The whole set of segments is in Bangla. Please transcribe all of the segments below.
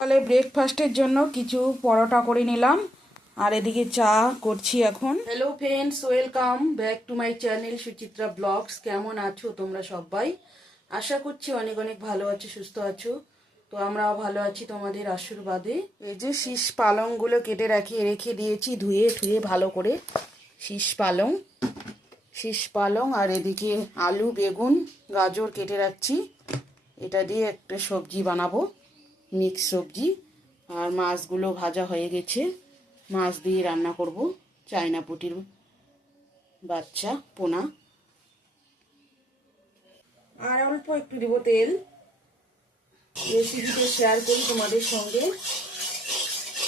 সকালে ব্রেকফাস্টের জন্য কিছু পরোটা করে নিলাম। আর এদিকে চা করছি এখন। Hello friends welcome back to my channel Suchitra blogs কেমন আছো তোমরা সবাই? আশা করছি অনেক অনেক ভালো আছো, সুস্থ আছো। তো আমরাও ভালো আছি তোমাদের আশীর্বাদে। এই যে শীষ পালংগুলো কেটে রাখি, রেখে দিয়েছি, ধুয়ে ধুয়ে ভালো করে। শীষ পালং। শীষ পালং আর এদিকে আলু, বেগুন, গাজর কেটে রাখছি। এটা দিয়ে একটা সবজি বানাবো। মিক্স সবজি আর মাছগুলো ভাজা হয়ে গেছে। মাছ দিয়ে রান্না করব। চায়না পুটির বাচ্চা, পোনা। আর অল্প একটু দিব তেল। রেসিপিতে শেয়ার করি তোমাদের সঙ্গে।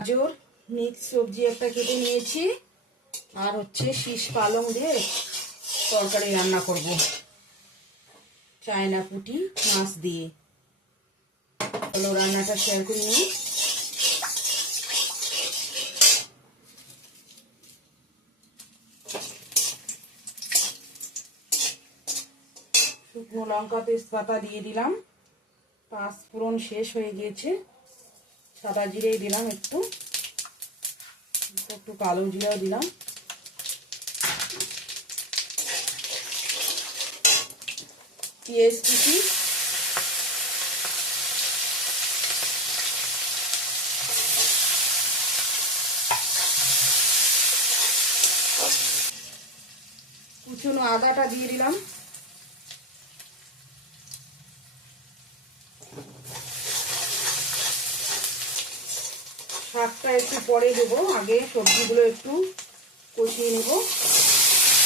গাজর, মিক্স সবজি একটা কেটে নিয়েছি। আর হচ্ছে শীষ পালং দিয়ে তরকারি রান্না করব। চায়না পুটি, মাছ দিয়ে। চলো রান্নাটা শেয়ার করে নিই। শুকনো লঙ্কা তেজপাতা দিয়ে দিলাম। পাঁচ ফোড়ন শেষ হয়ে গিয়েছে। সাদা জিরেই দিলাম একটু। একটু কালো জিরাও দিলাম। পেঁয়াজ কুচি কুচুনো আদাটা দিয়ে দিলাম। শাকটা একটু পরে দেবো, আগে সবজিগুলো একটু কষিয়ে নেব।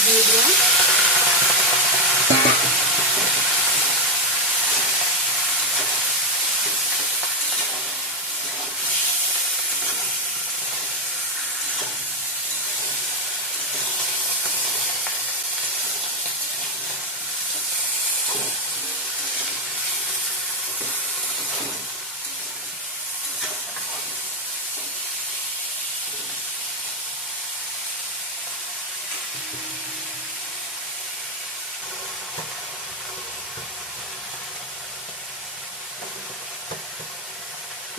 দিয়ে দিলাম।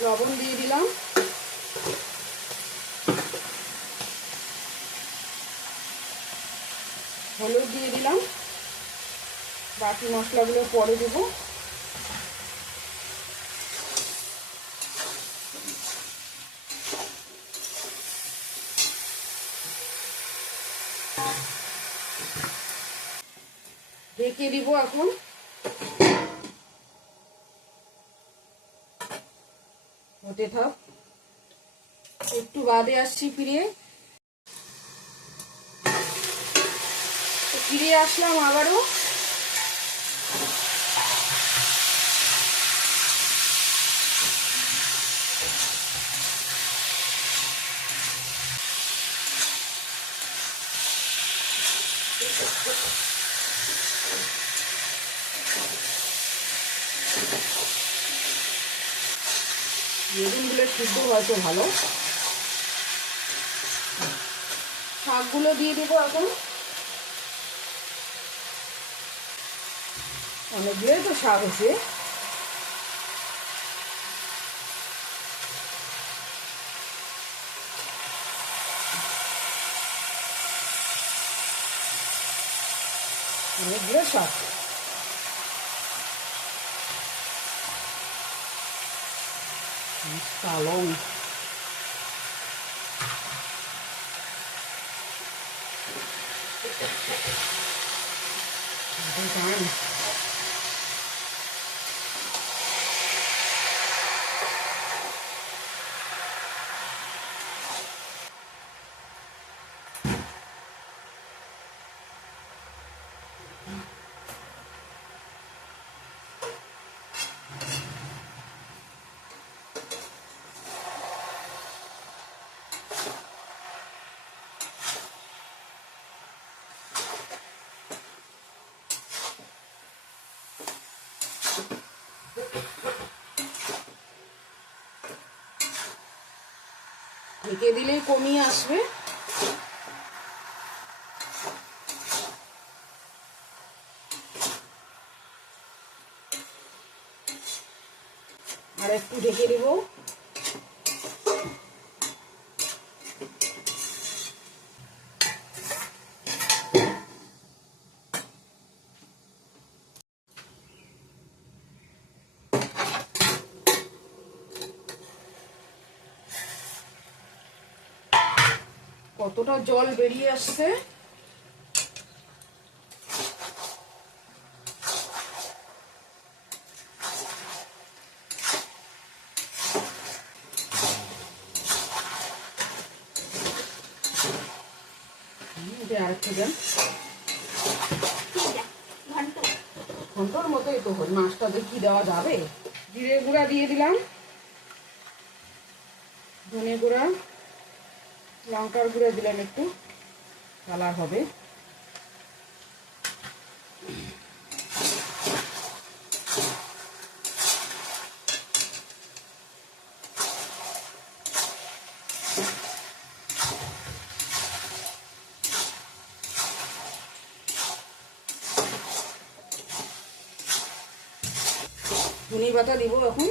লবণ দিয়ে দিলাম। হলুদ দিয়ে দিলাম। বাকি মশলাগুলো পরে দেবো। ঢেকে দিব এখন। হতে থাক একটু বাদে আসছি ফিরে। ফিরে আসলাম আবারও। বেগুনগুলো সিদ্ধ হয়তো ভালো। শাকগুলো দিয়ে দেবো এখন। অনেকগুলোই তো শাক আছে। অনেকগুলো শাক। পালং Done. ঢেকে দিলেই কমিয়ে আসবে। আর একটু ঢেকে দেবো। কতটা জল বেরিয়ে আসছে? মতোই তো দেখি দেওয়া যাবে। জিরে গুঁড়া দিয়ে দিলাম। ধনে গুঁড়া। লঙ্কার গুঁড়া দিলাম একটু। কালার হবে। ধনে পাতা দিব এখন।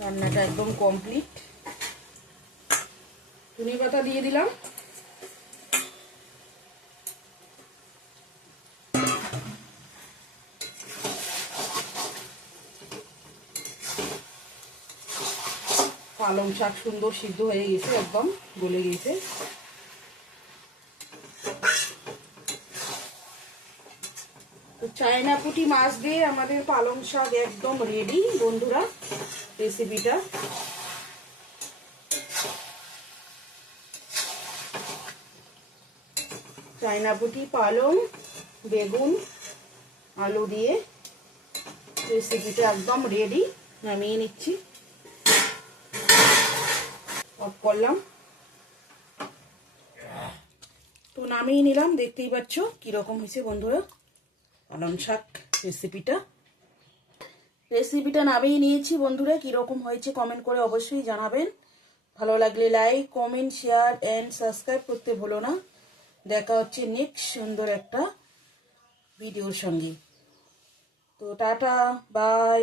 রান্নাটা একদম কমপ্লিট ধনে পাতা দিয়ে দিলাম। পালং শাক সুন্দর সিদ্ধ হয়ে গেছে, একদম গলে গেছে। তো চায়না পুঁটি মাছ দিয়ে আমাদের পালং শাক একদম রেডি বন্ধুরা রেসিপিটা চায়না পুঁটি পালং, বেগুন, আলু দিয়ে রেসিপিটা একদম রেডি নামিয়ে নিচ্ছি। অফ করলাম। তো নামিয়ে নিলাম, দেখতেই পাচ্ছ কীরকম হয়েছে বন্ধুরা। পালং শাক রেসিপিটা রেসিপিটা নামিয়ে নিয়েছি বন্ধুরা, কীরকম হয়েছে কমেন্ট করে অবশ্যই জানাবেন। ভালো লাগলে like comment share and subscribe করতে ভুলো না। দেখা হচ্ছে নেক্সট সুন্দর একটা ভিডিওর সঙ্গে। তো টাটা বাই